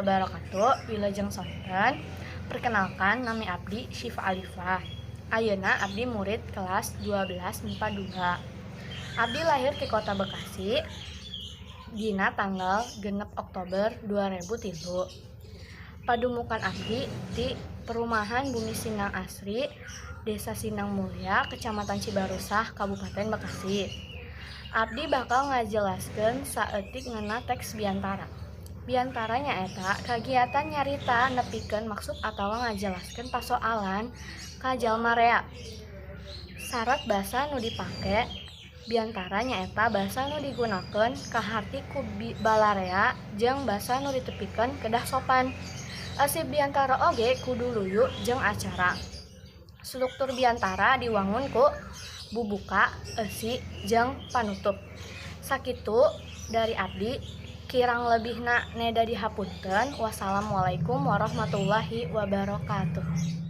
wabarakatuh. Wilujeng sonten. Perkenalkan nami abdi Syifa Alifah. Ayeuna abdi murid kelas 12 MIPA 2. Abdi lahir di Kota Bekasi dina tanggal 6 Oktober 2003. Padumukan abdi di Perumahan Bumi Sinang Asri, Desa Sinang Mulya, Kecamatan Cibarusah, Kabupaten Bekasi. Abdi bakal ngajelaskeun saeutik ngeunana teks Biantara. Biantara nyaeta kagiatan nyarita nepikeun maksud atawa ngajelaskeun pasoalan ka jalma rea. Sarat basa nu dipake Biantara nyaeta basa nu digunakeun kaharti ku balarea jeung basa nu ditepikeun kedah sopan. Asip Biantara oge kudu luyu jeung acara. Struktur Biantara diwangun ku bubuka, eusi, jeung panutup. Sakitu dari abdi, kirang lebihna neda dihapunten. Wassalamualaikum warahmatullahi wabarakatuh.